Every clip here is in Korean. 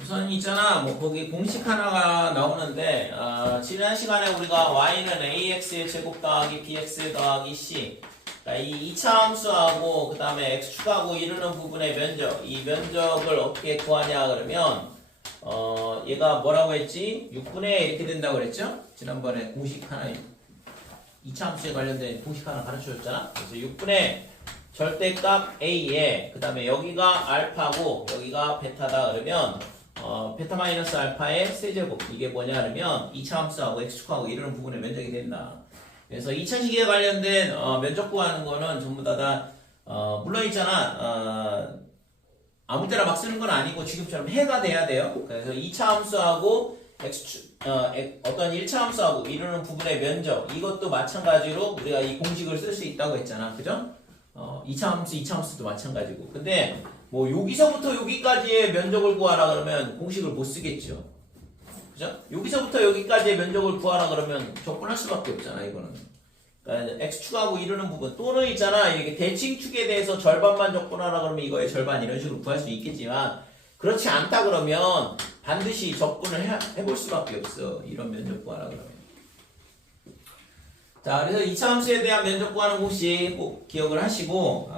우선 있잖아, 뭐 거기 공식 하나가 나오는데 지난 시간에 우리가 y는 ax의 제곱 더하기 bx 더하기 c, 그러니까 이 2차 함수하고 그 다음에 x축하고 이루는 부분의 면적, 이 면적을 어떻게 구하냐 그러면 얘가 뭐라고 했지? 6분의 이렇게 된다고 그랬죠? 지난번에 공식 하나 2차 함수에 관련된 공식 하나 가르쳐줬잖아. 그래서 6분의 절대값 a에 그 다음에 여기가 알파고 여기가 베타다 그러면 베타 마이너스 알파의 세제곱, 이게 뭐냐 하면 2차 함수하고 x축하고 이루는 부분의 면적이 된다. 그래서 2차식에 관련된 면적 구하는 거는 전부 다 물론 있잖아, 아무 때나 막 쓰는 건 아니고 지금처럼 해가 돼야 돼요. 그래서 2차 함수하고 어떤 1차 함수하고 이루는 부분의 면적, 이것도 마찬가지로 우리가 이 공식을 쓸 수 있다고 했잖아. 그죠? 2차 함수, 2차 함수도 마찬가지고. 근데 뭐 여기서부터 여기까지의 면적을 구하라 그러면 공식을 못 쓰겠죠. 그죠? 여기서부터 여기까지의 면적을 구하라 그러면 접근할 수밖에 없잖아, 이거는. 그러니까 x축하고 이루는 부분 또는 있잖아, 이렇게 대칭축에 대해서 절반만 접근하라 그러면 이거의 절반 이런 식으로 구할 수 있겠지만 그렇지 않다 그러면 반드시 접근을 해볼 수밖에 없어. 이런 면적 구하라 그러면. 자, 그래서 2차 함수에 대한 면적 구하는 공식 꼭 기억을 하시고,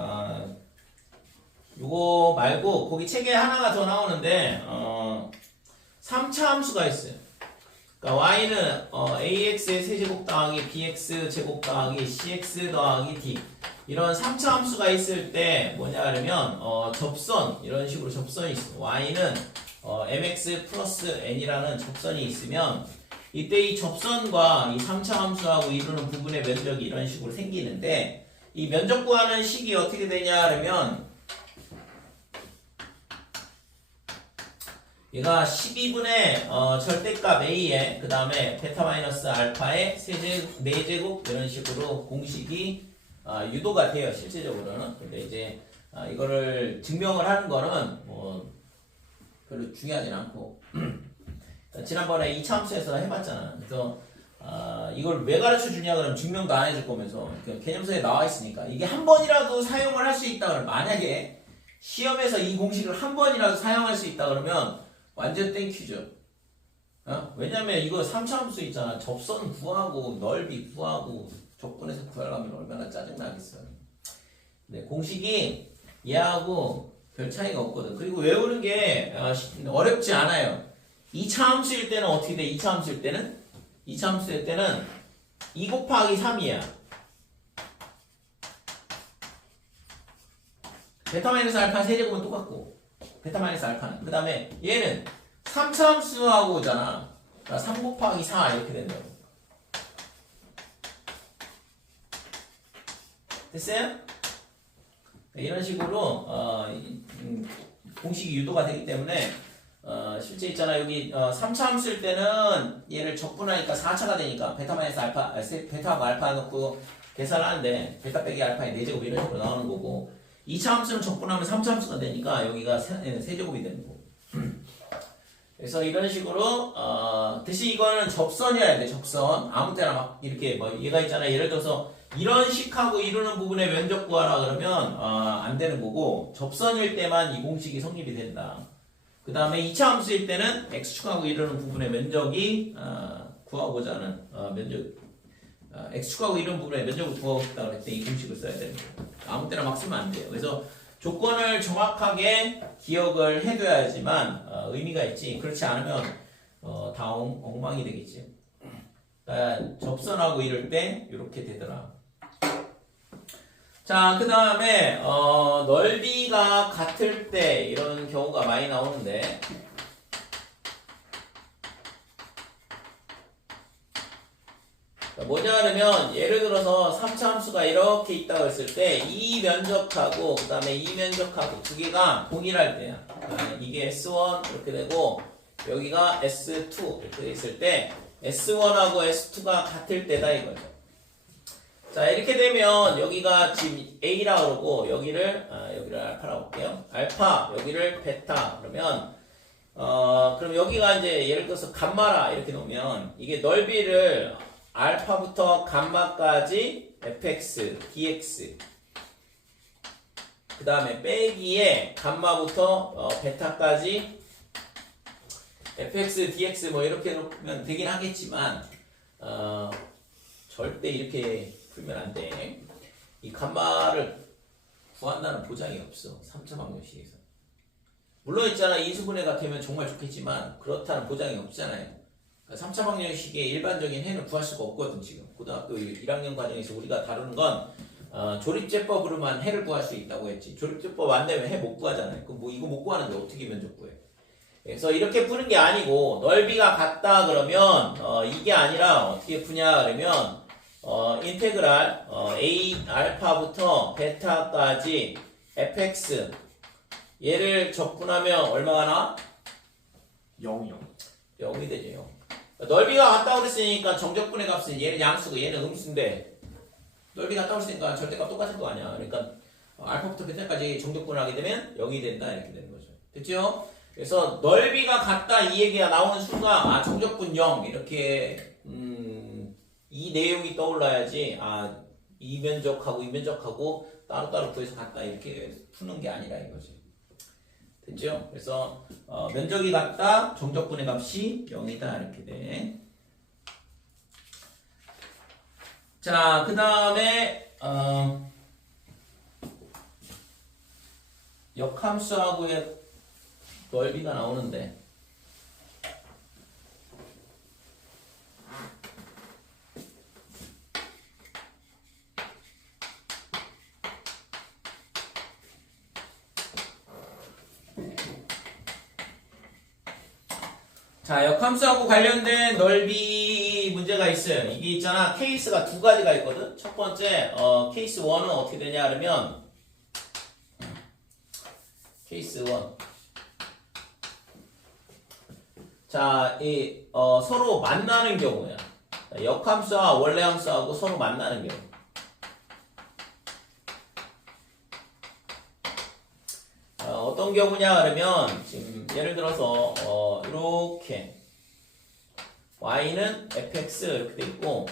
요거 말고 거기 책에 하나가 더 나오는데 3차 함수가 있어요. 그러니까 y는 ax의 세제곱 더하기 bx 제곱 더하기 cx 더하기 d, 이런 3차 함수가 있을 때 뭐냐 하면 접선, 이런 식으로 접선이 있어요. y는 mx 플러스 n이라는 접선이 있으면 이때 이 접선과 이 3차 함수하고 이루는 부분의 면적이 이런 식으로 생기는데, 이 면적 구하는 식이 어떻게 되냐 하면 얘가 12분의 절대값 a에 그 다음에 베타 마이너스 알파의 4제곱 이런 식으로 공식이 유도가 돼요, 실제적으로는. 근데 이제 이거를 증명을 하는 거는 뭐 별로 중요하진 않고 지난번에 2차 함수에서 해봤잖아. 그래서 이걸 왜 가르쳐 주냐 그러면 증명도 안 해줄 거면서 개념서에 나와 있으니까 이게 한 번이라도 사용을 할 수 있다 그러면, 만약에 시험에서 이 공식을 한 번이라도 사용할 수 있다 그러면 완전 땡큐죠. 왜냐면 이거 3차 함수 있잖아. 접선 구하고 넓이 구하고 조건에서 구하려면 얼마나 짜증나겠어. 근데 공식이 얘하고 별 차이가 없거든. 그리고 외우는 게 어렵지 않아요. 2차 함수일 때는 어떻게 돼? 2차 함수일 때는? 2차 함수일 때는 2 곱하기 3이야. 베타 마이너스 알파 세제곱은 똑같고, 베타 마이너스 알파는. 그 다음에 얘는 3차 함수하고 오잖아. 그러니까 3 곱하기 4 이렇게 된다고. 됐어요? 이런 식으로 공식이 유도가 되기 때문에 실제 있잖아, 여기 3차 함수일 때는 얘를 적분하니까 4차가 되니까 베타 마이너스 알파, 베타하고 알파 넣고 계산을 하는데 베타 빼기 알파의 4제곱 이런 식으로 나오는 거고, 2차 함수는 적분하면 3차 함수가 되니까 여기가 세제곱이 되는 거고. 그래서 이런 식으로 대신 이거는 접선이어야 돼. 접선. 아무 때나 막 이렇게 뭐 얘가 있잖아, 예를 들어서 이런 식하고 이루는 부분의 면적 구하라 그러면 안 되는 거고, 접선일 때만 이 공식이 성립이 된다. 그 다음에 2차 함수일 때는 x축하고 이루는 부분의 면적이 구하고자 하는 x축하고 이루는 부분의 면적을 구하고 싶다 그럴 때 이 공식을 써야 되는 거예요. 아무 때나 막 쓰면 안 돼요. 그래서 조건을 정확하게 기억을 해둬야지만 의미가 있지. 그렇지 않으면 다 엉망이 되겠지. 그러니까 접선하고 이럴 때 이렇게 되더라. 자, 그 다음에 넓이가 같을 때 이런 경우가 많이 나오는데, 뭐냐 하면 예를 들어서 3차 함수가 이렇게 있다고 했을 때 이 면적하고 그 다음에 이 면적하고 두 개가 동일할 때야. 이게 S1 이렇게 되고 여기가 S2 이렇게 있을 때 S1하고 S2가 같을 때다 이거죠. 자, 이렇게 되면 여기가 지금 A라고 그러고 여기를 알파라고 볼게요. 알파, 여기를 베타 그러면 그럼 여기가 이제 예를 들어서 감마라 이렇게 놓으면 이게 넓이를 알파부터 감마까지 fx, dx 그 다음에 빼기에 감마부터 베타까지 fx, dx 뭐 이렇게 놓으면 되긴 하겠지만 절대 이렇게 풀면 안 돼. 이 감마를 구한다는 보장이 없어. 3차 방정식에서. 물론 있잖아. 인수분해가 되면 정말 좋겠지만 그렇다는 보장이 없잖아요. 그러니까 3차 방정식의 일반적인 해는 구할 수가 없거든. 지금 고등학교 1학년 과정에서 우리가 다루는 건 조립제법으로만 해를 구할 수 있다고 했지. 조립제법 안 되면 해 못 구하잖아요. 그럼 뭐 이거 못 구하는데 어떻게 면적 구해? 그래서 이렇게 푸는 게 아니고 넓이가 같다 그러면 이게 아니라 어떻게 푸냐 그러면 인테그랄 a 알파부터 베타까지 fx 얘를 적분하면 얼마가 나? 0이요. 0이 되죠. 넓이가 같다고 그랬으니까 정적분의 값은 얘는 양수고 얘는 음수인데 넓이가 같다고 했으니까 절대값 똑같을 거 아니야. 그러니까 알파부터 베타까지 정적분을 하게 되면 0이 된다 이렇게 되는 거죠. 됐죠? 그래서 넓이가 같다 이 얘기가 나오는 순간 정적분 0 이렇게 이 내용이 떠올라야지 이 면적하고 이 면적하고 따로따로 구해서 같다 이렇게 푸는 게 아니라 이거지. 됐죠? 그래서 면적이 같다 정적분의 값이 0이다 이렇게 돼. 자, 그 다음에 역함수하고의 넓이가 나오는데 자, 역함수하고 관련된 넓이 문제가 있어요. 이게 있잖아. 케이스가 두 가지가 있거든. 첫 번째 케이스 1은 어떻게 되냐 그러면 케이스 1 자, 서로 만나는 경우야. 역함수와 원래함수하고 서로 만나는 경우. 어떤 경우냐 그러면 지금 예를 들어서 이렇게 y는 fx 이렇게 돼 있고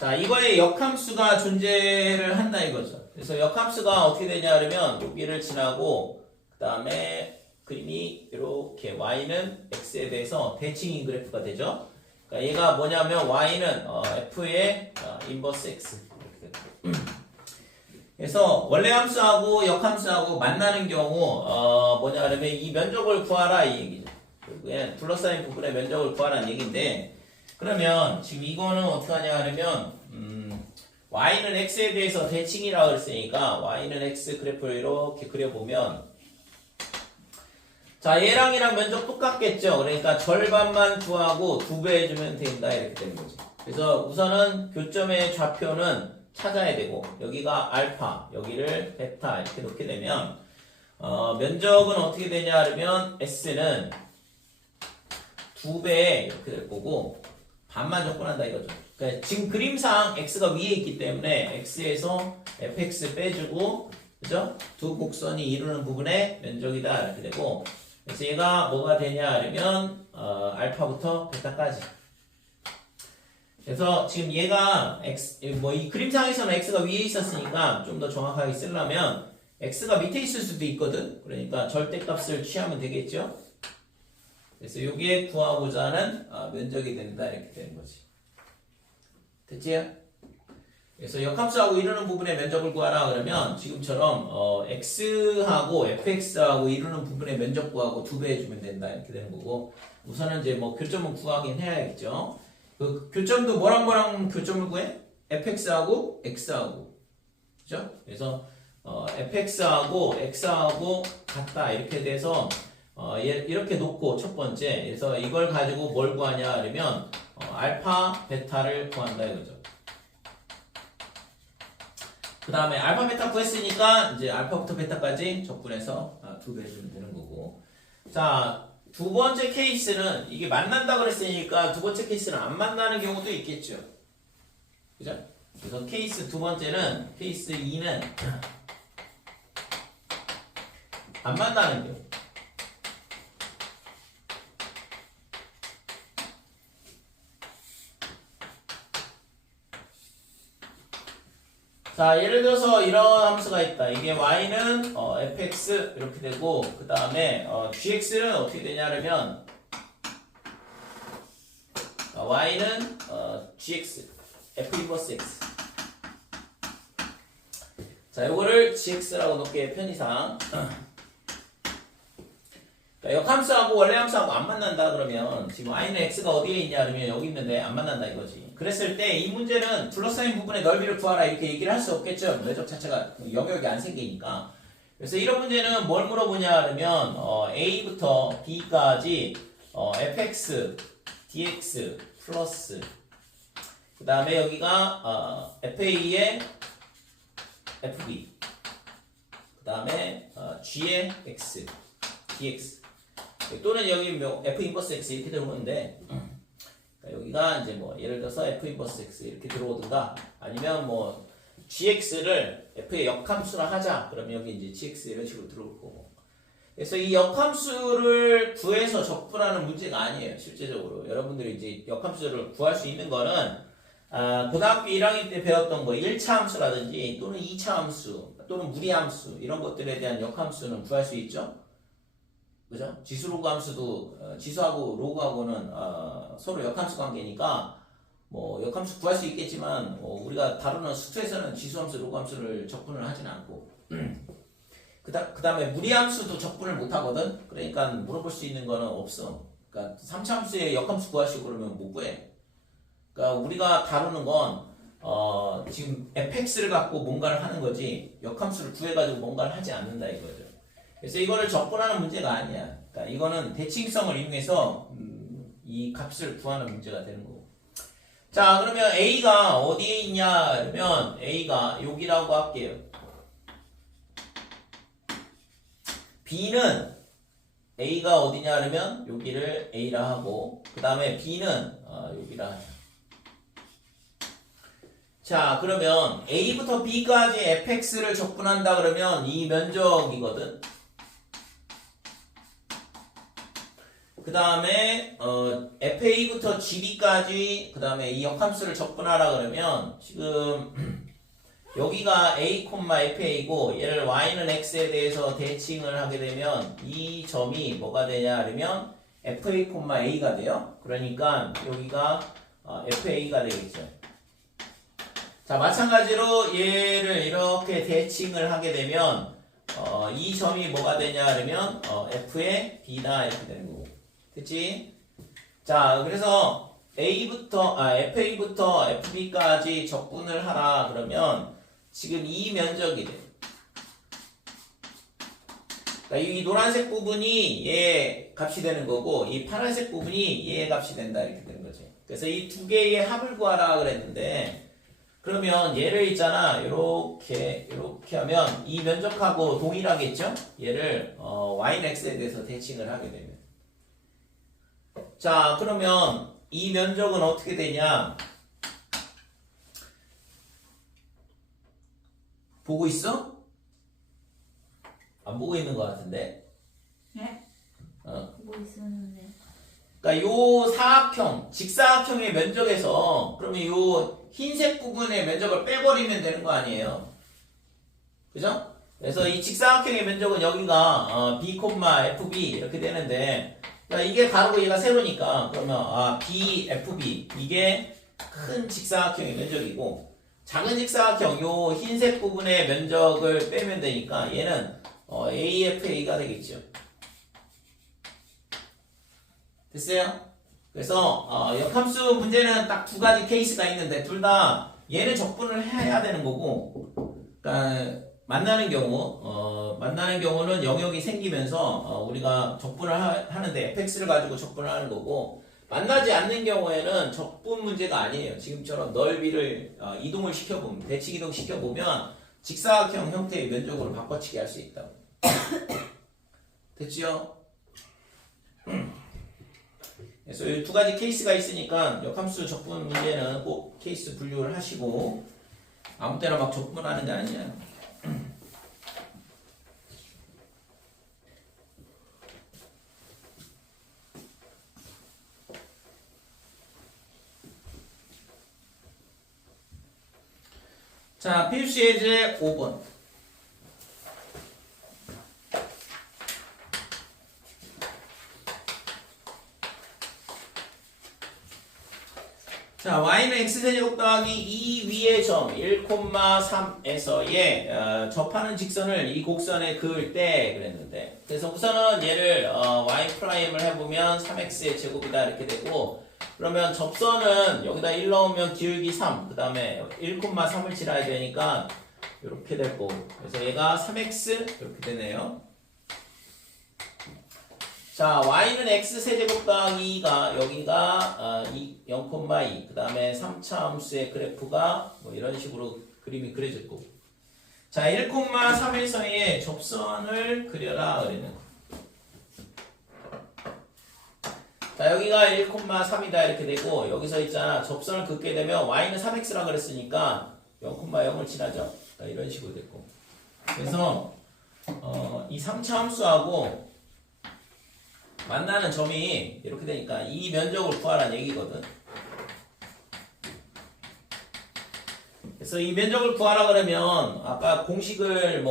자 이거에 역함수가 존재를 한다 이거죠. 그래서 역함수가 어떻게 되냐 그러면 여기를 지나고 그 다음에 그림이 이렇게 y는 x에 대해서 대칭인 그래프가 되죠. 그러니까 얘가 뭐냐면 y는 f의 인버스 x 이렇게 되고 그래서 원래 함수하고 역함수하고 만나는 경우 뭐냐 그러면 이 면적을 구하라 이 얘기죠. 결국엔 둘러싸인 부분의 면적을 구하라는 얘기인데 그러면 지금 이거는 어떻게 하냐 그러면 y는 x에 대해서 대칭이라고 그랬으니까 y는 x 그래프를 이렇게 그려보면 자 얘랑 얘랑 면적 똑같겠죠. 그러니까 절반만 구하고 2배 해주면 된다 이렇게 되는 거죠. 그래서 우선은 교점의 좌표는 찾아야 되고 여기가 알파 여기를 베타 이렇게 놓게 되면 면적은 어떻게 되냐 그러면 s는 2배 이렇게 될 거고 반만 접근한다 이거죠. 그러니까 지금 그림상 x가 위에 있기 때문에 x에서 fx 빼주고 그죠? 두 곡선이 이루는 부분의 면적이다 이렇게 되고 그래서 얘가 뭐가 되냐 그러면 알파부터 베타까지 그래서 지금 얘가 이 그림상에서는 x가 위에 있었으니까 좀 더 정확하게 쓰려면 x가 밑에 있을 수도 있거든. 그러니까 절대값을 취하면 되겠죠. 그래서 여기에 구하고자 하는 면적이 된다 이렇게 되는 거지. 됐지요? 그래서 역함수하고 이루는 부분의 면적을 구하라 그러면 지금처럼 x하고 fx하고 이루는 부분의 면적 구하고 2배 해주면 된다 이렇게 되는 거고 우선은 이제 뭐 교점은 구하긴 해야겠죠. 그 교점도 뭐랑 교점을 구해? fx하고 x하고 그죠? 그래서 fx하고 x하고 같다 이렇게 돼서 이렇게 놓고 첫 번째 그래서 이걸 가지고 뭘 구하냐 그러면 알파 베타를 구한다 이거죠. 그 다음에 알파 베타 구했으니까 이제 알파부터 베타까지 적분해서 2배 해주면 되는 거고 자 두 번째 케이스는 이게 만난다 그랬으니까 두 번째 케이스는 안 만나는 경우도 있겠죠. 그죠? 그래서 케이스 두 번째는 케이스 2는 안 만나는 경우. 자, 예를 들어서 이런 함수가 있다. 이게 y는 fx 이렇게 되고 그 다음에 gx는 어떻게 되냐면 y는 gx, f 인버스 x. 자, 요거를 gx라고 놓게 편의상. 그러니까 역함수하고 원래 함수하고 안 만난다 그러면 지금 y는 x가 어디에 있냐 그러면 여기 있는데 안 만난다 이거지. 그랬을 때 이 문제는 둘러싸인 부분의 넓이를 구하라 이렇게 얘기를 할 수 없겠죠. 면적 자체가 영역이 안 생기니까. 그래서 이런 문제는 뭘 물어보냐 그러면 a부터 b까지 fx, dx 플러스 그 다음에 여기가 fa의 fb 그 다음에 g의 x, dx 또는 여기 뭐 f 인버스 x 이렇게 들어오는데 여기가 이제 뭐 예를 들어서 f 인버스 x 이렇게 들어오든가 아니면 뭐 gx를 f의 역함수라 하자 그러면 여기 이제 gx 이런 식으로 들어올 거고. 그래서 이 역함수를 구해서 적분하는 문제가 아니에요. 실제적으로 여러분들이 이제 역함수를 구할 수 있는 거는 고등학교 1학년 때 배웠던 거 1차 함수라든지 또는 2차 함수 또는 무리함수 이런 것들에 대한 역함수는 구할 수 있죠. 그죠? 지수 로그 함수도 지수하고 로그하고는 서로 역함수 관계니까 뭐 역함수 구할 수 있겠지만 우리가 다루는 수투에서는 지수함수 로그함수를 적분을 하진 않고 그 다음에 무리함수도 적분을 못 하거든. 그러니까 물어볼 수 있는 거는 없어. 그러니까 3차 함수의 역함수 구하시고 그러면 못 구해. 그러니까 우리가 다루는 건 지금 fx를 갖고 뭔가를 하는 거지 역함수를 구해가지고 뭔가를 하지 않는다 이거죠. 그래서 이거를 적분하는 문제가 아니야. 그러니까 이거는 대칭성을 이용해서 이 값을 구하는 문제가 되는 거고. 자, 그러면 a가 어디에 있냐 그러면 a가 여기라고 할게요. b는 a가 어디냐 그러면 여기를 a라 하고 그 다음에 b는 여기라 하자. 자, 그러면 a부터 b까지 fx를 적분한다 그러면 이 면적이거든. 그 다음에 fa부터 gb까지 그 다음에 이 역함수를 적분하라 그러면 지금 여기가 a, fa고 얘를 y는 x에 대해서 대칭을 하게 되면 이 점이 뭐가 되냐 그러면 fa, a가 돼요. 그러니까 여기가 fa가 되겠죠. 자, 마찬가지로 얘를 이렇게 대칭을 하게 되면 이 점이 뭐가 되냐 그러면 f의 b다 이렇게 되는 거고. 됐지? 자, 그래서 fa부터 fb까지 적분을 하라 그러면 지금 이 면적이 돼. 그러니까 이 노란색 부분이 얘 값이 되는 거고 이 파란색 부분이 얘 값이 된다 이렇게 되는 거지. 그래서 이 두 개의 합을 구하라 그랬는데 그러면 얘를 있잖아 이렇게 하면 이 면적하고 동일하겠죠? 얘를 y는 x에 대해서 대칭을 하게 되면 자, 그러면 이 면적은 어떻게 되냐? 보고 있어? 안 보고 있는 것 같은데? 네? 보고 있었는데. 그러니까 요 사각형, 직사각형의 면적에서 그러면 요 흰색 부분의 면적을 빼버리면 되는 거 아니에요? 그죠? 그래서 이 직사각형의 면적은 여기가 b, fb 이렇게 되는데 그러니까 이게 가로고 얘가 세로니까 그러면 b, fb 이게 큰 직사각형의 면적이고 작은 직사각형 요 흰색 부분의 면적을 빼면 되니까 얘는 AFA가 되겠죠. 됐어요? 그래서 역함수 문제는 딱 두 가지 케이스가 있는데 둘 다 얘는 적분을 해야 되는 거고 그러니까 만나는 경우는 영역이 생기면서 우리가 적분을 하는데 fx를 가지고 적분을 하는 거고 만나지 않는 경우에는 적분 문제가 아니에요. 지금처럼 넓이를 이동을 시켜보면 대칭 이동 시켜보면 직사각형 형태의 면적으로 바꿔치기 할 수 있다고. 됐지요? 그래서 이 두 가지 케이스가 있으니까 역함수 적분 문제는 꼭 케이스 분류를 하시고 아무 때나 막 적분하는 게 아니야. 자, 필수 예제 5번. 자, y는 x세제곱 더하기 2 위의 점 1,3에서의 접하는 직선을 이 곡선에 그을 때 그랬는데, 그래서 우선은 얘를 y 프라임을 해보면 3x의 제곱이다 이렇게 되고, 그러면 접선은 여기다 1 넣으면 기울기 3, 그 다음에 1,3을 칠해야 되니까 이렇게 될 거고, 그래서 얘가 3x 이렇게 되네요. 자, y는 x 세제곱 더하기 2가 여기가 0,2, 그 다음에 3차 함수의 그래프가 뭐 이런 식으로 그림이 그려질 거고. 자, 1,3에서의 접선을 그려라 그러는. 자, 여기가 1,3이다 이렇게 되고, 여기서 있잖아, 접선을 긋게 되면 y는 3x라 그랬으니까 0,0을 칠하죠. 자, 이런 식으로 됐고. 그래서 이 3차 함수하고 만나는 점이 이렇게 되니까 이 면적을 구하라는 얘기거든. 그래서 이 면적을 구하라 그러면 아까 공식을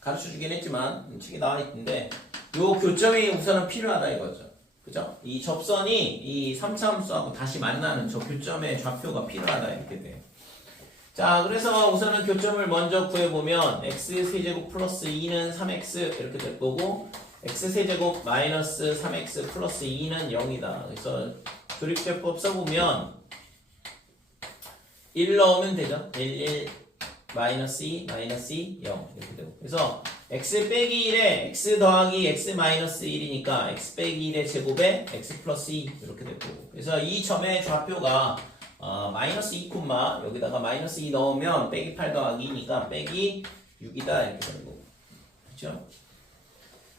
가르쳐 주긴 했지만 책에 나와 있는데, 요 교점이 우선은 필요하다 이거죠. 그죠? 이 접선이 이 3차 함수하고 다시 만나는 저 교점의 좌표가 필요하다 이렇게 돼요. 자, 그래서 우선은 교점을 먼저 구해보면 x세제곱 플러스 2는 3x 이렇게 될 거고, x세제곱 마이너스 3x 플러스 2는 0이다. 그래서 조립제법 써보면 1 넣으면 되죠. 1, 마이너스 2, 마이너스 2, 0 이렇게 되고. 그래서 x 빼기 1에 x 더하기 x 마이너스 1이니까 x 빼기 1의 제곱에 x 플러스 2 이렇게 되고. 그래서 이 점의 좌표가 마이너스 2, 여기다가 마이너스 2 넣으면 빼기 8 더하기 2니까 빼기 6이다 이렇게 되는 거고. 그렇죠?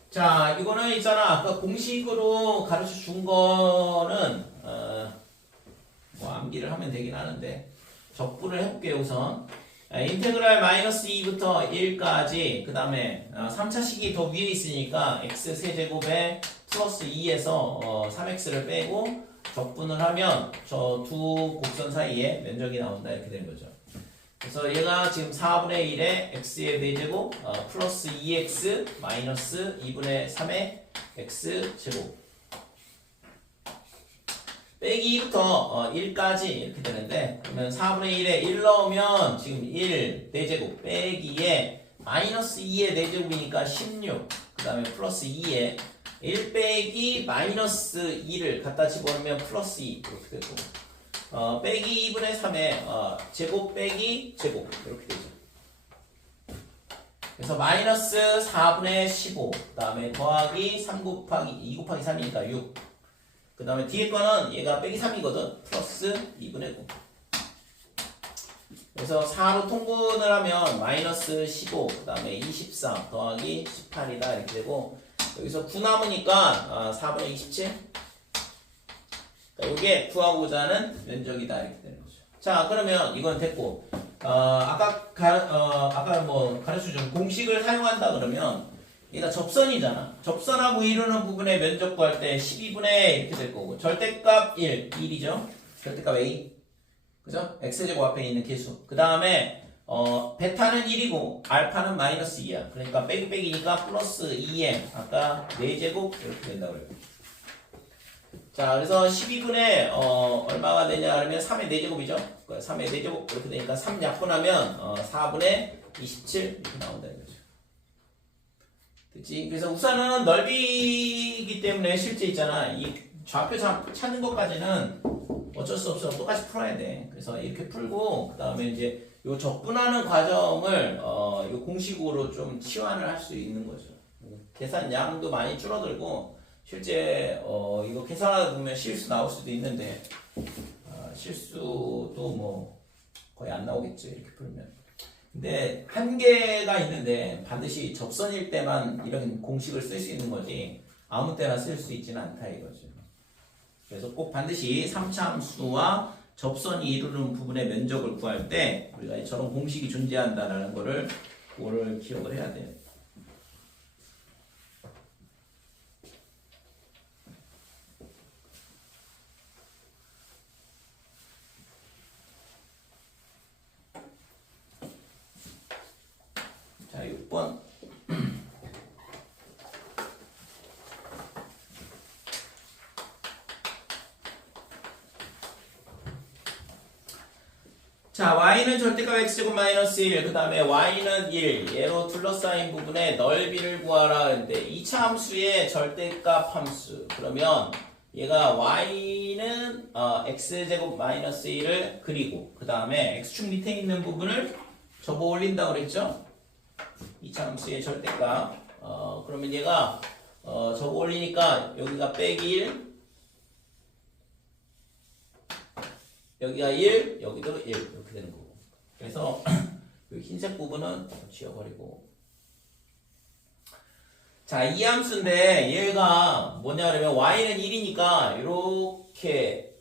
자, 이거는 있잖아. 아까 공식으로 가르쳐 준 거는 뭐 암기를 하면 되긴 하는데 적분을 해볼게요. 우선 인테그랄 마이너스 2부터 1까지, 그 다음에 3차식이 더 위에 있으니까 x 세제곱에 플러스 2에서 3x를 빼고 적분을 하면 저 두 곡선 사이에 면적이 나온다 이렇게 되는 거죠. 그래서 얘가 지금 4분의 1에 x의 4제곱 플러스 2x 마이너스 2분의 3의 x제곱 빼기 2부터 1까지 이렇게 되는데, 그러면 4분의 1에 1 넣으면 지금 1 4제곱 빼기에 마이너스 2의 4제곱이니까 16, 그 다음에 플러스 2에 1 빼기 마이너스 2를 갖다 집어넣으면 플러스 2 이렇게 되고, 빼기 2분의 3에 제곱 빼기 제곱 이렇게 되죠. 그래서 마이너스 4분의 15, 그 다음에 더하기 3 곱하기 2 곱하기 3이니까 6, 그 다음에 뒤에 거는 얘가 빼기 3이거든. 플러스 2분의 9. 그래서 4로 통분을 하면 마이너스 15, 그 다음에 23 더하기 18이다 이렇게 되고, 여기서 9 남으니까 4분의 27. 그러니까 이게 구하고자 하는 면적이다 이렇게 되는 거죠. 자, 그러면 이건 됐고, 아까 가르쳐준 공식을 사용한다 그러면 얘가 접선이잖아. 접선하고 이루는 부분의 면적 구할 때 12분의 이렇게 될 거고, 절대값 1이죠. 절대값 A. 그죠? x제곱 앞에 있는 개수. 그 다음에 베타는 1이고 알파는 마이너스 2야. 그러니까 빼기니까 플러스 2m. 아까 4제곱 이렇게 된다고 그래요. 자, 그래서 12분의 얼마가 되냐 그러면 3의 4제곱이죠. 3의 4제곱 이렇게 되니까 3 약분하면 4분의 27 이렇게 나온다는 거죠. 됐지? 그래서 우선은 넓이기 때문에 실제 있잖아. 이 좌표 찾는 것까지는 어쩔 수 없어. 똑같이 풀어야 돼. 그래서 이렇게 풀고, 그 다음에 이제 요 적분하는 과정을 요 공식으로 좀 치환을 할 수 있는 거죠. 계산 양도 많이 줄어들고, 실제 이거 계산하다 보면 실수 나올 수도 있는데, 실수도 뭐 거의 안 나오겠죠. 이렇게 풀면. 근데 한계가 있는데 반드시 접선일 때만 이런 공식을 쓸 수 있는 거지 아무 때나 쓸 수 있지는 않다 이거죠. 그래서 꼭 반드시 3차 함수와 접선이 이루는 부분의 면적을 구할 때 우리가 저런 공식이 존재한다라는 거를 그거를 기억을 해야 돼요. 자, 6번. 자, y는 절대값 x제곱 마이너스 1, 그 다음에 y는 1, 얘로 둘러싸인 부분의 넓이를 구하라. 근데 2차 함수의 절대값 함수. 그러면 얘가 y는 x제곱 마이너스 1을 그리고 그 다음에 x축 밑에 있는 부분을 접어 올린다고 그랬죠? 2차 함수의 절대값. 그러면 얘가 접어 올리니까 여기가 빼기 1, 여기가 1, 여기도 1 이렇게 되는 거고. 그래서 이 흰색 부분은 지워버리고. 자, 이 함수인데 얘가 뭐냐 그러면 y는 1이니까 이렇게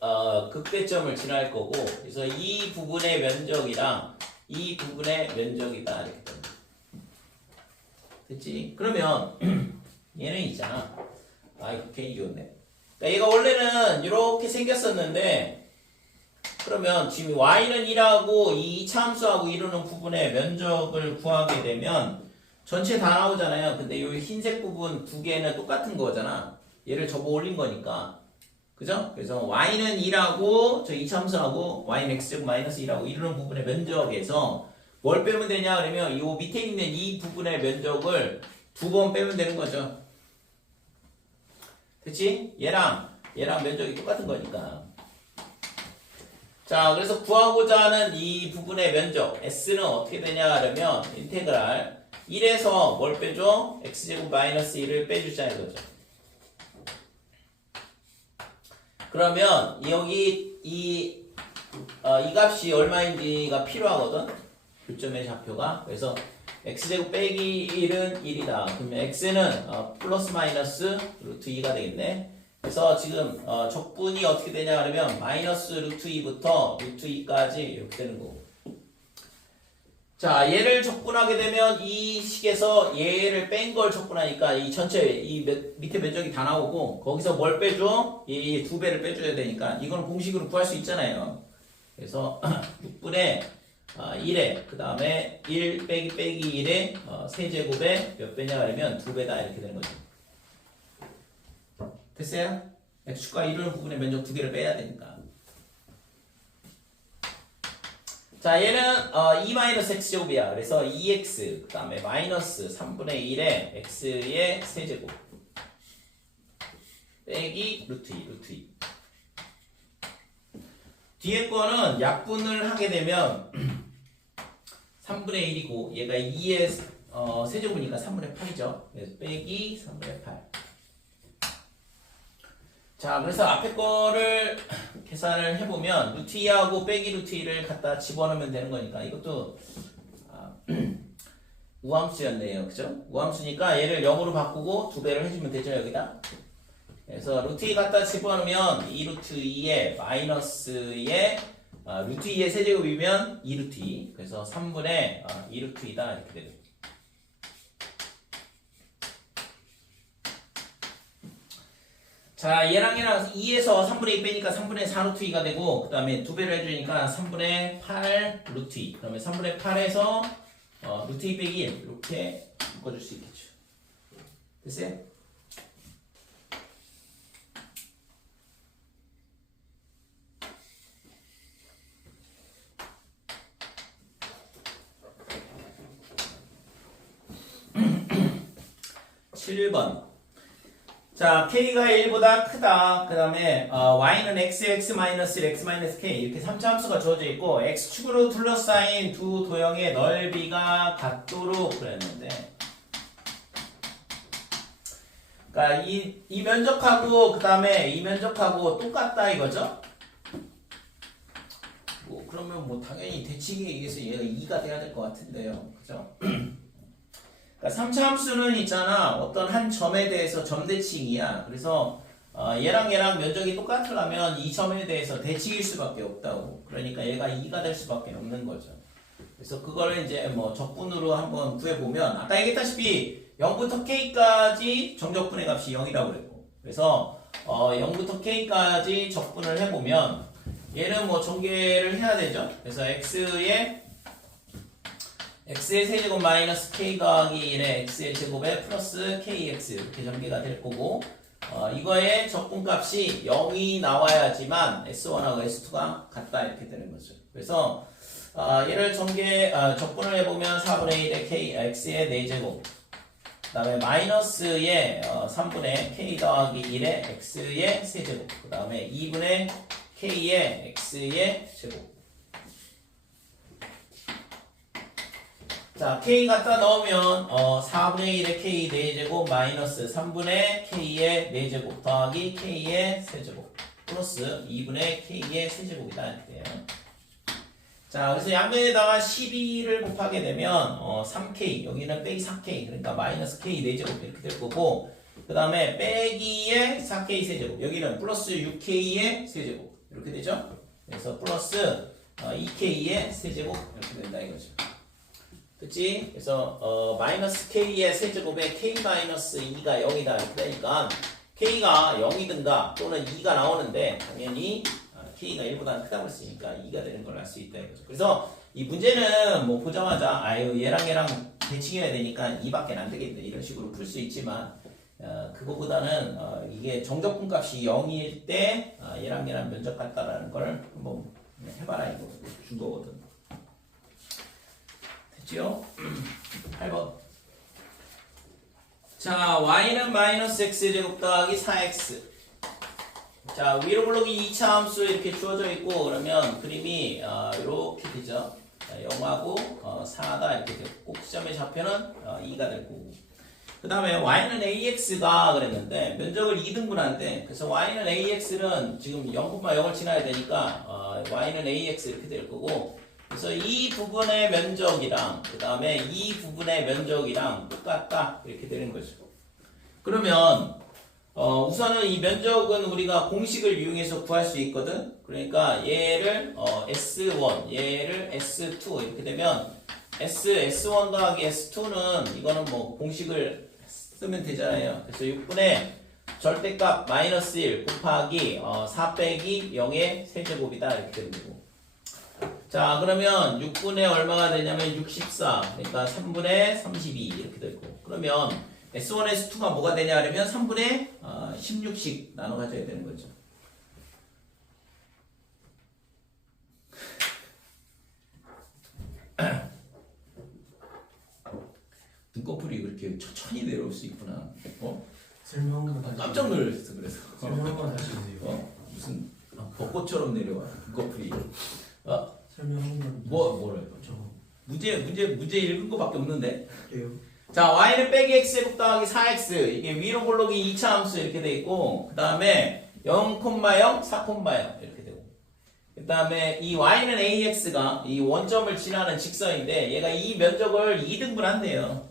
극대점을 지날 거고. 그래서 이 부분의 면적이랑 이 부분의 면적이다 이렇게 됩니다. 됐지? 그러면 얘는 있잖아. 이거 괜히 지웠네. 그러니까 얘가 원래는 이렇게 생겼었는데 그러면 지금 y는 1하고 이 2차 함수하고 이루는 부분의 면적을 구하게 되면 전체 다 나오잖아요. 근데 이 흰색 부분 두 개는 똑같은 거잖아. 얘를 접어 올린 거니까. 그죠? 그래서 y는 1하고 저 2차 함수하고 y는 x제곱 마이너스 1하고 이루는 부분의 면적에서 뭘 빼면 되냐 그러면 이 밑에 있는 이 부분의 면적을 두 번 빼면 되는 거죠. 그치? 얘랑 면적이 똑같은 거니까. 자, 그래서 구하고자 하는 이 부분의 면적 s는 어떻게 되냐 그러면 인테그랄 1에서 뭘 빼줘? x제곱 마이너스 1을 빼주자 이거죠. 그러면 여기 이 값이 얼마인지가 필요하거든. 교점의 좌표가. 그래서 x제곱 빼기 1은 1이다. 그러면 x는 플러스 마이너스 루트 2가 되겠네. 그래서 지금 적분이 어떻게 되냐 그러면 마이너스 루트 2부터 루트 2까지 이렇게 되는 거고. 자, 얘를 적분하게 되면 이 식에서 얘를 뺀 걸 적분하니까 이 전체 이 밑에 면적이 다 나오고 거기서 뭘 빼줘? 이 두 배를 빼줘야 되니까 이건 공식으로 구할 수 있잖아요. 그래서 6분의 1에 그 다음에 1 빼기 1에 세제곱에 몇 배냐 그러면 두 배다 이렇게 되는 거죠. 됐어요? x축과 이루는 부분의 면적 두 개를 빼야 되니까. 자, 얘는 2-x제곱이야. 그래서 2x 그 다음에 마이너스 3분의 1에 x의 세제곱 빼기 루트 2. 뒤에 거는 약분을 하게 되면 3분의 1이고 얘가 2의 세제곱이니까 3분의 8이죠. 그래서 빼기 3분의 8. 자, 그래서 앞에 거를 계산을 해보면 루트 2하고 빼기 루트 2를 갖다 집어넣으면 되는 거니까 이것도 우함수였네요. 그죠? 우함수니까 얘를 0으로 바꾸고 두 배를 해주면 되죠, 여기다. 그래서 루트 2 갖다 집어넣으면 2 루트 2에 마이너스에 루트 2의 세제곱이면 2 루트 2. 그래서 3분의 2 루트 2다 이렇게 되죠. 자, 얘랑 2에서 3분의 2 빼니까 3분의 4 루트 2가 되고 그 다음에 두 배를 해주니까 3분의 8 루트 2. 그러면 3분의 8에서 루트 2 빼기 1 이렇게 바꿔줄 수 있겠죠. 됐어요? (7번) 자, k가 1보다 크다. 그 다음에 y는 x-1, x-k 이렇게 3차 함수가 주어져 있고 x축으로 둘러싸인 두 도형의 넓이가 같도록 그랬는데 그러니까 이 면적하고 그 다음에 이 면적하고 똑같다 이거죠? 뭐 그러면 뭐 당연히 대칭에 의해서 얘가 2가 돼야 될 것 같은데요. 그죠? 그러니까 3차 함수는 있잖아. 어떤 한 점에 대해서 점대칭이야. 그래서 얘랑 면적이 똑같으려면 이 점에 대해서 대칭일 수밖에 없다고. 그러니까 얘가 2가 될 수밖에 없는 거죠. 그래서 그거를 이제 뭐 적분으로 한번 구해보면 아까 얘기했다시피 0부터 k까지 정적분의 값이 0이라고 그랬고 그래서 0부터 k까지 적분을 해보면 얘는 뭐 전개를 해야 되죠. 그래서 x의 세제곱 마이너스 k 더하기 1의 x의 제곱에 플러스 kx 이렇게 전개가 될 거고 이거의 적분값이 0이 나와야지만 s1하고 s2가 같다 이렇게 되는 거죠. 그래서 얘를 적분을 해보면 4분의 1의 k, x의 4제곱. 그 다음에 마이너스의 3분의 k 더하기 1의 x의 세제곱. 그 다음에 2분의 k의 x의 제곱. 자, k 갖다 넣으면 4분의 1의 k 4제곱 마이너스 3분의 k의 4제곱 더하기 k의 세제곱 플러스 2분의 k의 세제곱이다 이렇게. 자, 그래서 양면에다가 12를 곱하게 되면 3k, 여기는 빼기 4k, 그러니까 마이너스 k 4제곱 이렇게 될 거고, 그 다음에 빼기의 4k 세제곱, 여기는 플러스 6k의 세제곱 이렇게 되죠. 그래서 플러스 2k의 세제곱 이렇게 된다 이거죠. 그치? 그래서 마이너스 k의 세제곱에 k 마이너스 2가 0이다 이렇게 되니까 k가 0이든가 또는 2가 나오는데 당연히 k가 1보다 크다고 했으니까 2가 되는 걸 알 수 있다 이거죠. 그래서 이 문제는 뭐 보자마자 아유 얘랑 대칭해야 되니까 2밖에 안 되겠네 이런 식으로 풀 수 있지만 그거보다는 이게 정적분 값이 0일 때 얘랑 면적 같다라는 걸 한번 해봐라 이거 준 거거든. 됐죠? 8번. 자, y는 마이너스 x제곱 더하기 4x. 자, 위로 블록이 2차 함수 이렇게 주어져 있고, 그러면 그림이 이렇게 되죠. 자, 0하고 4다 이렇게 되고, 꼭 시점의 좌표는 2가 될 거고. 그 다음에 y는 ax가 그랬는데, 면적을 2등분하는데, 그래서 y는 ax는 지금 0,0을 지나야 되니까, y는 ax 이렇게 될 거고, 그래서 이 부분의 면적이랑 그 다음에 이 부분의 면적이랑 똑같다 이렇게 되는 거죠. 그러면 우선은 이 면적은 우리가 공식을 이용해서 구할 수 있거든. 그러니까 얘를 S1, 얘를 S2 이렇게 되면 S1 더하기 S2는 이거는 뭐 공식을 쓰면 되잖아요. 그래서 6분의 절대값 마이너스 1 곱하기 4 빼기 0의 세제곱이다 이렇게 되는 거고. 자, 그러면 6분의 얼마가 되냐면 64, 그러니까 3분의 32 이렇게 되고, 그러면 S1, S2가 뭐가 되냐 하면 3분의 16씩 나눠 가져야 되는 거죠. 눈꺼풀이 그렇게 천천히 내려올 수 있구나. 설명 한번 다시. 깜짝 놀랐어. 그래서 설명 한번 다시 해주세요. 무슨 벚꽃처럼 내려와 눈꺼풀이. 설명 한번. 뭐래? 저. 문제 읽은 거밖에 없는데. 예요. 자, y는 빼기 x제곱 더하기 4x. 이게 위로 볼록이 2차 함수 이렇게 돼 있고, 그 다음에 0,0, 4,0 이렇게 되고, 그 다음에 이 y는 ax가 이 원점을 지나는 직선인데, 얘가 이 면적을 2등분한대요.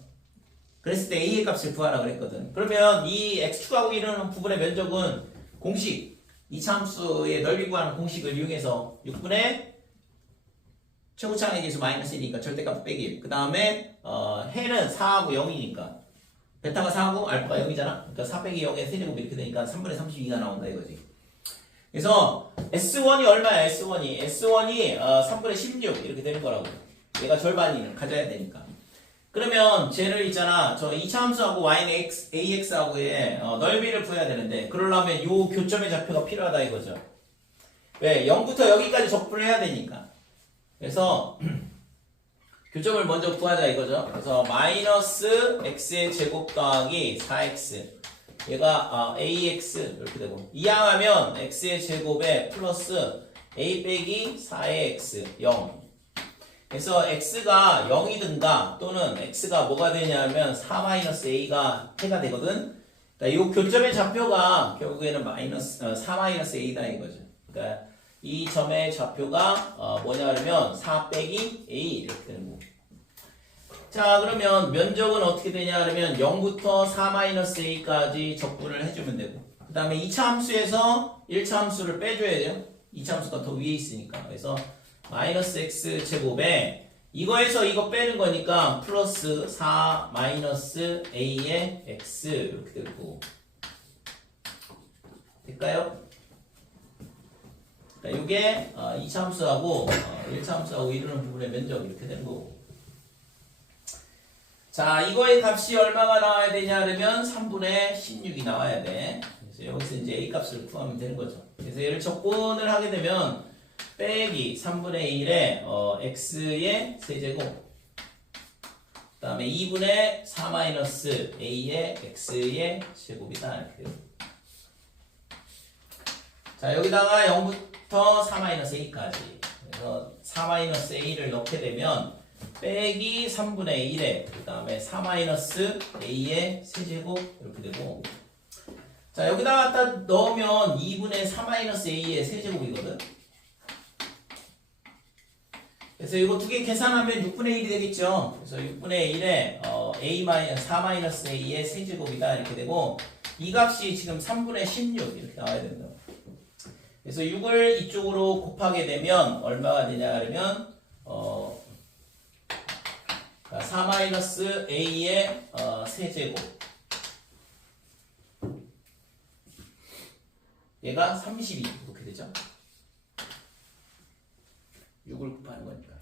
그랬을 때 a의 값을 구하라 그랬거든. 그러면 이 x축하고 이루는 부분의 면적은 공식, 2차 함수의 넓이 구하는 공식을 이용해서 6분의 최고차항에 대해서 마이너스 1이니까 절대값 빼기 1. 그 다음에 해는 4하고 0이니까 베타가 4하고 알파가 0이잖아. 그러니까 4 빼기 0의 세제곱 이렇게 되니까 3분의 32가 나온다 이거지. 그래서 S1이 얼마야? S1이 3분의 16 이렇게 되는 거라고. 얘가 절반이 가져야 되니까. 그러면 쟤를 있잖아. 저 2차 함수하고 y는 ax하고의 넓이를 구해야 되는데, 그러려면 요 교점의 좌표가 필요하다 이거죠. 왜? 0부터 여기까지 적분을 해야 되니까. 그래서 교점을 먼저 구하자 이거죠. 그래서 마이너스 x의 제곱 더하기 4x, 얘가 ax 이렇게 되고, 이항하면 x의 제곱에 플러스 a 빼기 4의 x 0. 그래서 x가 0이든가 또는 x가 뭐가 되냐면 4-a가 해가 되거든. 그러니까 이 교점의 좌표가 결국에는 마이너스 4-a다 이거죠. 그러니까 이 점의 좌표가 뭐냐 그러면 4 빼기 a 이렇게 되는 거고. 자, 그러면 면적은 어떻게 되냐 그러면 0부터 4-a까지 적분을 해주면 되고, 그 다음에 2차 함수에서 1차 함수를 빼줘야 돼요. 2차 함수가 더 위에 있으니까. 그래서 마이너스 x 제곱에 이거에서 이거 빼는 거니까 플러스 4 마이너스 a의 x 이렇게 되고, 될까요? 이게 2차 함수하고 1차 함수하고 이루는 부분의 면적 이렇게 되는 거고. 자, 이거의 값이 얼마가 나와야 되냐 그러면 3분의 16이 나와야 돼. 그래서 여기서 이제 a 값을 구하면 되는 거죠. 그래서 얘를 적분을 하게 되면 빼기 3분의 1의 x의 세제곱 그 다음에 2분의 4 마이너스 a의 x의 제곱이다 이렇게 돼요. 자 여기다가 0부터 4 마이너스 a까지 그래서 4 마이너스 a를 넣게 되면 빼기 3분의 1에 그 다음에 4 마이너스 a의 세제곱 이렇게 되고 자 여기다가 갖다 넣으면 2분의 4 마이너스 a의 세제곱이거든. 그래서 이거 두 개 계산하면 6분의 1이 되겠죠. 그래서 6분의 1에 a 마이너스 4 마이너스 a의 세제곱이다 이렇게 되고 이 값이 지금 3분의 16 이렇게 나와야 된다. 그래서 6을 이쪽으로 곱하게 되면 얼마가 되냐 그러면 4 마이너스 a의 세제곱 얘가 32 이렇게 되죠. 6을 곱하는 거니까.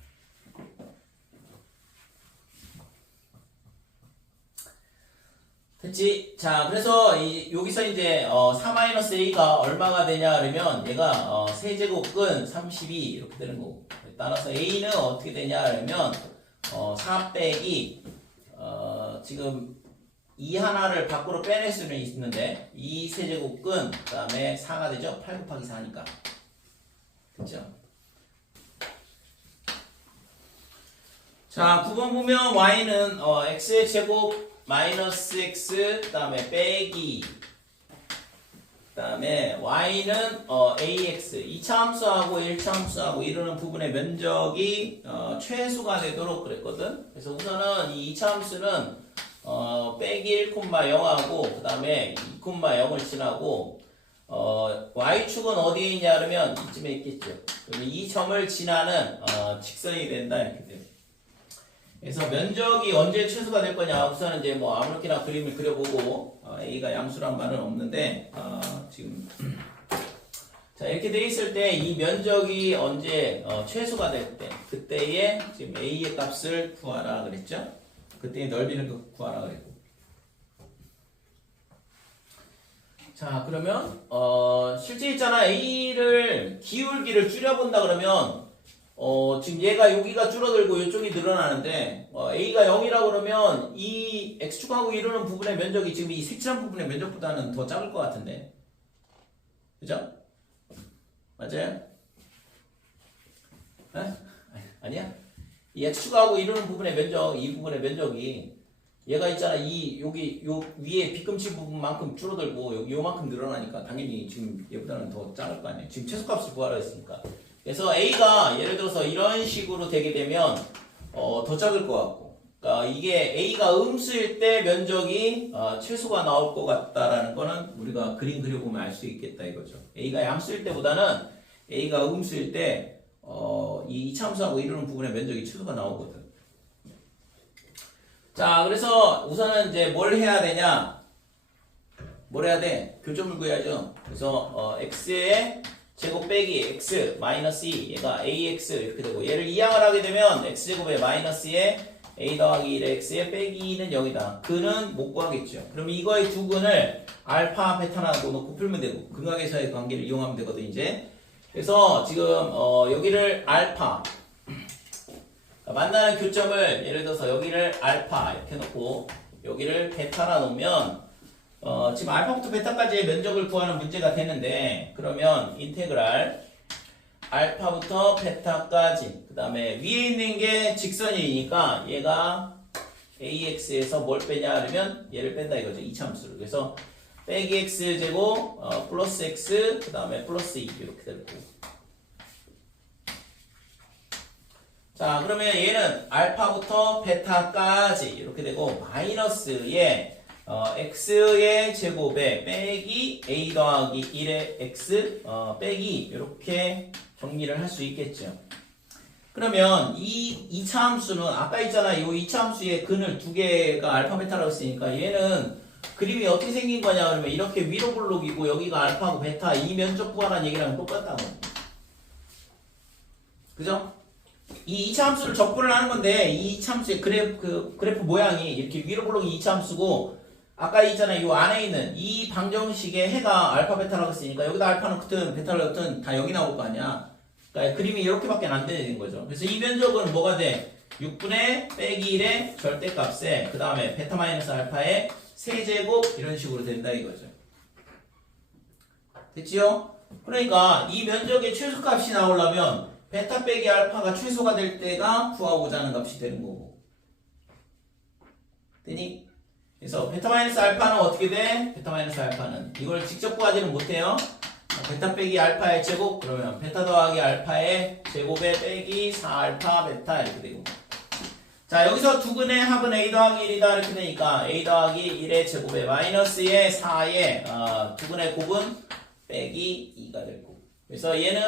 됐지? 자, 그래서 여기서 이제 4-a가 얼마가 되냐 그러면 얘가 세제곱은 32 이렇게 되는 거고. 따라서 a는 어떻게 되냐 그러면 4 빼기 지금 2 하나를 밖으로 빼낼 수는 있는데 2 세제곱은 그 다음에 4가 되죠? 8 곱하기 4니까. 됐죠? 자, 9번 보면 y는 x의 제곱 마이너스 x 그 다음에 빼기 그 다음에 y는 ax 2차 함수하고 1차 함수하고 이루는 부분의 면적이 최소가 되도록 그랬거든. 그래서 우선은 이 2차 함수는 빼기 1,0하고 그 다음에 2,0을 지나고 y축은 어디에 있냐 그러면 이쯤에 있겠죠. 그러면 이 점을 지나는 직선이 된다 이렇게 돼요. 그래서 면적이 언제 최소가 될 거냐 우선은 이제 뭐 아무렇게나 그림을 그려보고 a가 양수란 말은 없는데 지금 자 이렇게 돼 있을 때 이 면적이 언제 최소가 될 때 그때에 지금 a의 값을 구하라 그랬죠. 그때의 넓이를 구하라 그랬고 자 그러면 실제 있잖아 a를 기울기를 줄여본다 그러면 지금 얘가 여기가 줄어들고 이쪽이 늘어나는데 a가 0이라고 그러면 이 x축하고 이루는 부분의 면적이 지금 이 색칠한 부분의 면적보다는 더 작을 것 같은데 그죠? 맞아요? 에? 아니야? 이 x축하고 이루는 부분의 면적 이 부분의 면적이 얘가 있잖아 여기 요 위에 뒤꿈치 부분만큼 줄어들고 요만큼 늘어나니까 당연히 지금 얘보다는 더 작을 거 아니에요. 지금 최소값을 구하라 했으니까. 그래서 a가 예를 들어서 이런 식으로 되게 되면 더 작을 것 같고 그러니까 이게 a가 음수일 때 면적이 최소가 나올 것 같다라는 거는 우리가 그림 그려보면 알 수 있겠다 이거죠. a가 양수일 때보다는 a가 음수일 때 이 이차함수하고 이루는 부분의 면적이 최소가 나오거든. 자 그래서 우선은 이제 뭘 해야 되냐 뭘 해야 돼? 교점을 구해야죠. 그래서 x의 제곱 빼기 x 마이너스 2 얘가 ax 이렇게 되고 얘를 이항을 하게 되면 x제곱에 마이너스에 a 더하기 1의 x에 빼기 2는 0이다. 그는 못 구하겠죠. 그럼 이거의 두 근을 알파 베타라고 놓고 풀면 되고 근각에서의 관계를 이용하면 되거든 이제. 그래서 지금 여기를 알파 만나는 교점을 예를 들어서 여기를 알파 이렇게 놓고 여기를 베타라 놓으면 지금 알파부터 베타까지의 면적을 구하는 문제가 되는데 그러면 인테그랄 알파부터 베타까지 그 다음에 위에 있는 게 직선이니까 얘가 ax에서 뭘 빼냐 그러면 얘를 뺀다 이거죠. 이차함수를. 그래서 빼기 x 제곱 플러스 x 그 다음에 플러스 2 이렇게 되고 자 그러면 얘는 알파부터 베타까지 이렇게 되고 마이너스에 x의 제곱에 빼기 a 더하기 1의 x 빼기 이렇게 정리를 할 수 있겠죠. 그러면 이 2차 함수는 아까 있잖아 이 2차 함수의 근을 두 개가 알파 베타라고 했으니까 얘는 그림이 어떻게 생긴 거냐 그러면 이렇게 위로 블록이고 여기가 알파고 베타 이 면적 구하라는 얘기랑 똑같다고. 그죠? 이 2차 함수를 적분을 하는 건데 이 2차 함수의 그래프 모양이 이렇게 위로 블록이 2차 함수고 아까 있잖아 이 안에 있는 이 방정식의 해가 알파 베타라고 했으니까 여기다 알파는 같은 베타를 같은 다 여기 나올 거 아니야. 그러니까 그림이 이렇게밖에 안 되는 거죠. 그래서 이 면적은 뭐가 돼? 6분의 빼기 1의 절대값에 그 다음에 베타 마이너스 알파의 세제곱 이런 식으로 된다 이거죠. 됐지요? 그러니까 이 면적의 최소값이 나오려면 베타 빼기 알파가 최소가 될 때가 구하고자 하는 값이 되는 거고. 되니? 그래서 베타 마이너스 알파는 어떻게 돼? 베타 마이너스 알파는 이걸 직접 구하지는 못해요. 베타 빼기 알파의 제곱 그러면 베타 더하기 알파의 제곱에 빼기 4알파 베타 이렇게 되고. 자 여기서 두근의 합은 a 더하기 1이다 이렇게 되니까 a 더하기 1의 제곱에 마이너스의 4의 두근의 곱은 빼기 2가 될 거고. 그래서 얘는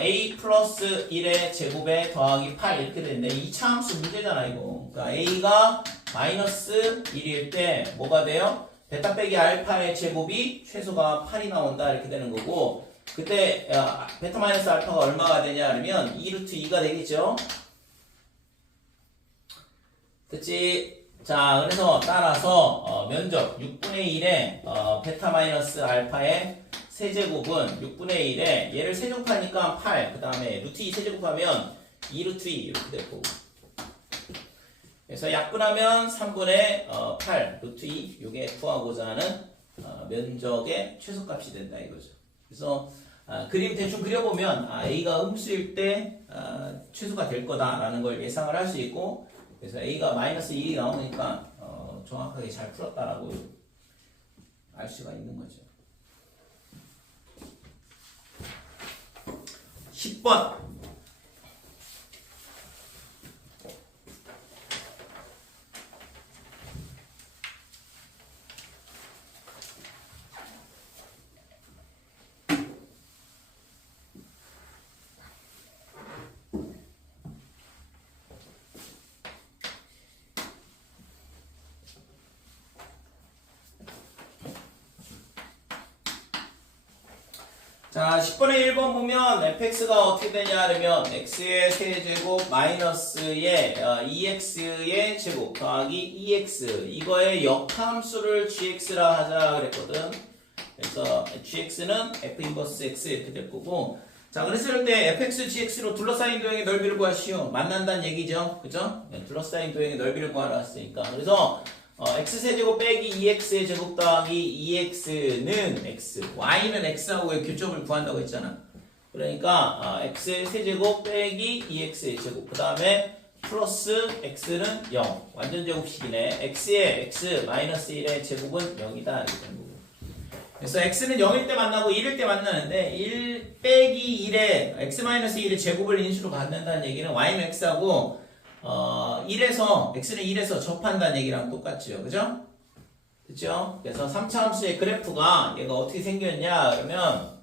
a 플러스 1의 제곱에 더하기 8 이렇게 되는데 2차 함수 문제잖아 이거. 그러니까 a가 마이너스 1일 때 뭐가 돼요? 베타 빼기 알파의 제곱이 최소가 8이 나온다 이렇게 되는 거고, 그때 베타 마이너스 알파가 얼마가 되냐 그러면 2루트 2가 되겠죠. 됐지? 자 그래서 따라서 면적 6분의 1의 베타 마이너스 알파의 세제곱은 6분의 1에 얘를 세제곱하니까 8, 그 다음에 루트 2 세제곱하면 2루트 2 이렇게 될 거고. 그래서 약분하면 3분의 8 루트 2 요게 구하고자 하는 면적의 최소값이 된다 이거죠. 그래서 그림 대충 그려보면 A가 음수일 때 최소가 될 거다라는 걸 예상을 할 수 있고, 그래서 A가 마이너스 1이 나오니까 정확하게 잘 풀었다라고 알 수가 있는 거죠. 10번 자, 10번에 1번 보면 fx가 어떻게 되냐 하면 x의 세제곱 마이너스의 2x의 제곱 더하기 2x 이거의 역함수를 gx라 하자 그랬거든. 그래서 gx는 f 인버스 x 이렇게 될 거고, 자 그랬을 때 fx gx로 둘러싸인 도형의 넓이를 구하시오. 만난다는 얘기죠. 그죠? 둘러싸인 도형의 넓이를 구하라 했으니까. 그래서 x세제곱 빼기 2x의 제곱 더하기 2x는 x, y는 x하고의 교점을 구한다고 했잖아. 그러니까 x의 세제곱 빼기 2x의 제곱 그 다음에 플러스 x는 0 완전 제곱식이네. x의 x 마이너스 1의 제곱은 0이다 이렇게 되는 거고. 그래서 x는 0일 때 만나고 1일 때 만나는데 1 빼기 1의 x 마이너스 1의 제곱을 인수로 받는다는 얘기는 y는 x하고 1에서 x는 1에서 접한다는 얘기랑 똑같죠. 그죠? 그죠? 그래서 3차 함수의 그래프가 얘가 어떻게 생겼냐 그러면,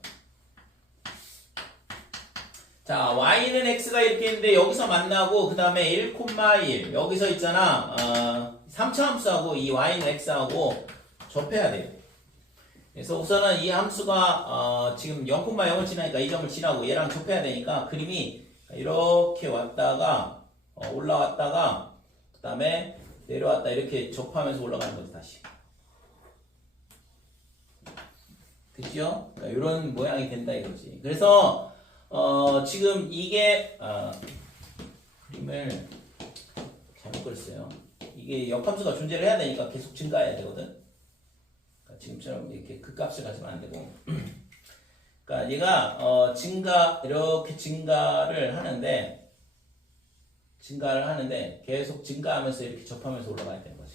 자 y는 x가 이렇게 있는데 여기서 만나고 그 다음에 1,1 여기서 있잖아. 3차 함수하고 이 y는 x하고 접해야 돼요. 그래서 우선은 이 함수가 지금 0,0을 지나니까 이 점을 지나고 얘랑 접해야 되니까 그림이 이렇게 왔다가 올라왔다가 그 다음에 내려왔다 이렇게 접하면서 올라가는 거지 다시. 됐죠? 그러니까 이런 모양이 된다 이거지. 그래서 지금 이게 그림을 잘못 그렸어요. 이게 역함수가 존재를 해야 되니까 계속 증가해야 되거든. 그러니까 지금처럼 이렇게 극값을 가지면 안 되고. 그러니까 얘가 이렇게 증가를 하는데 계속 증가하면서 이렇게 접하면서 올라가야 되는 거지.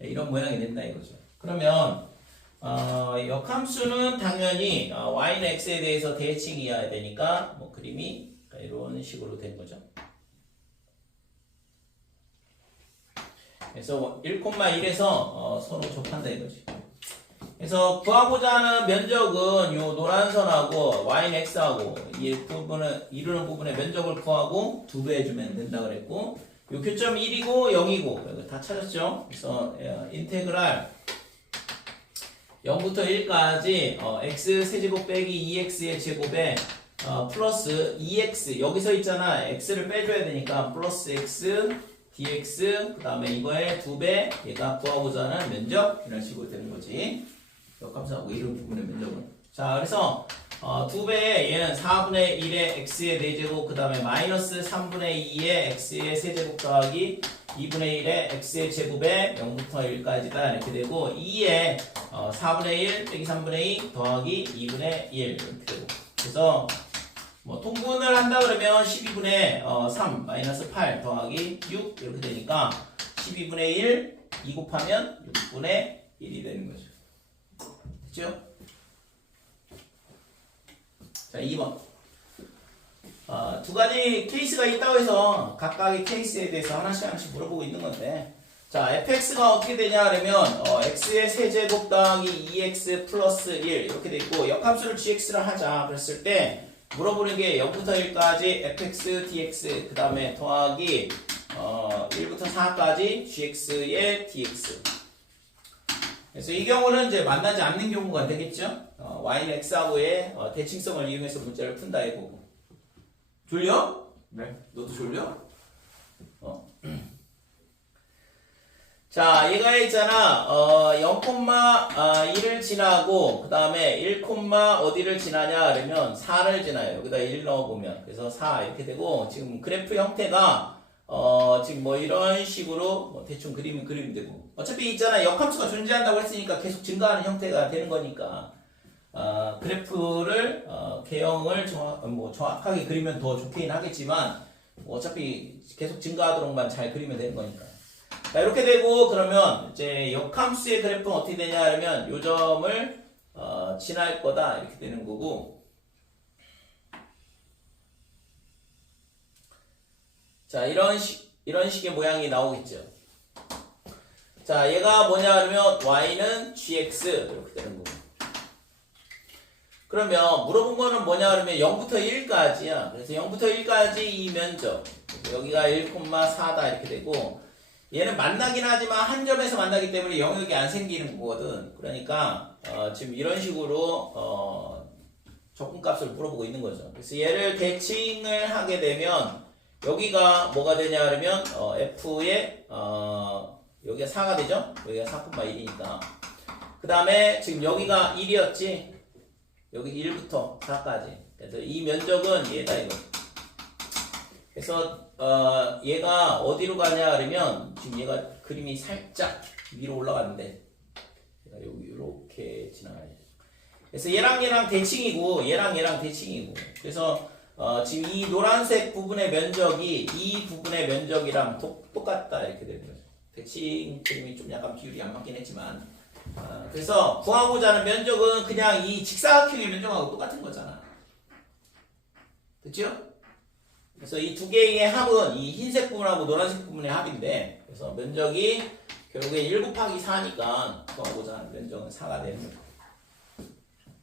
이런 모양이 된다 이거죠. 그러면 역함수는 당연히 y는 x에 대해서 대칭이어야 되니까 뭐 그림이 이런 식으로 된 거죠. 그래서 1,1에서 서로 접한다 이거지. 그래서 구하고자 하는 면적은 요 노란 선하고 y는 x하고 이 부분을 이루는 부분의 면적을 구하고 2배 해주면 된다 그랬고, 요 교점 1이고 0이고 다 찾았죠. 그래서 인테그랄 0부터 1까지 x 세제곱 빼기 2x의 제곱에 플러스 2x 여기서 있잖아. x를 빼줘야 되니까 플러스 x dx 그 다음에 이거의 2배 얘가 구하고자 하는 면적 이런 식으로 되는 거지. 역함수하고 이런 부분의 면적은. 자 그래서 2배에 얘는 4분의 1의 x의 4제곱 그 다음에 마이너스 3분의 2의 x의 세제곱 더하기 2분의 1의 x의 제곱에 0부터 1까지다 이렇게 되고 2에 4분의 1 빼기 3분의 2 더하기 2분의 1 이렇게 되고 그래서 뭐 통분을 한다 그러면 12분의 3 마이너스 8 더하기 6 이렇게 되니까 12분의 1 2 곱하면 6분의 1이 되는 거죠. 됐죠? 자, 2번. 두 가지 케이스가 있다고 해서 각각의 케이스에 대해서 하나씩 물어보고 있는 건데 자, fx가 어떻게 되냐 그러면 x의 세제곱 더하기 2x 플러스 1 이렇게 돼 있고 역함수를 gx를 하자 그랬을 때 물어보는 게 0부터 1까지 fx dx 그 다음에 더하기 1부터 4까지 gx의 dx 그래서 이 경우는 이제 만나지 않는 경우가 되겠죠. y는 x하고의 대칭성을 이용해서 문제를 푼다 이거고. 졸려? 네. 너도 졸려? 자, 얘가 있잖아. 0,1을 지나고 그 다음에 1, 어디를 지나냐 그러면 4를 지나요. 여기다 1 넣어보면 그래서 4 이렇게 되고 지금 그래프 형태가 지금 뭐 이런 식으로 뭐 대충 그리면 되고 어차피 있잖아 역함수가 존재한다고 했으니까 계속 증가하는 형태가 되는 거니까 그래프를 개형을 정확하게 그리면 더 좋긴 하겠지만 뭐 어차피 계속 증가하도록만 잘 그리면 되는 거니까 자 이렇게 되고 그러면 이제 역함수의 그래프는 어떻게 되냐 하면 요 점을 지날 거다 이렇게 되는 거고 자 이런 식의 모양이 나오겠죠. 자 얘가 뭐냐 그러면 y는 gx 이렇게 되는 거고 그러면 물어본 거는 뭐냐 그러면 0부터 1까지야. 그래서 0부터 1까지 이 면적 여기가 1,4다 이렇게 되고 얘는 만나긴 하지만 한 점에서 만나기 때문에 영역이 안 생기는 거거든. 그러니까 지금 이런 식으로 적분값을 물어보고 있는 거죠. 그래서 얘를 대칭을 하게 되면 여기가 뭐가 되냐 그러면 f의 여기가 4가 되죠? 여기가 4,1이니까 그 다음에 지금 여기가 1이었지? 여기 1부터 4까지 그래서 이 면적은 얘다 이거 그래서 얘가 어디로 가냐 그러면 지금 얘가 그림이 살짝 위로 올라갔는데 얘가 여기 이렇게 지나가야죠. 그래서 얘랑 대칭이고 얘랑 대칭이고 그래서 지금 이 노란색 부분의 면적이 이 부분의 면적이랑 똑같다 이렇게 되는 거죠. 대칭 그림이 좀 약간 비율이 안 맞긴 했지만 그래서 구하고자 하는 면적은 그냥 이 직사각형의 면적하고 똑같은 거잖아. 됐죠? 그래서 이 두 개의 합은 이 흰색 부분하고 노란색 부분의 합인데 그래서 면적이 결국에 1 곱하기 4니까 구하고자 하는 면적은 4가 되는 거죠.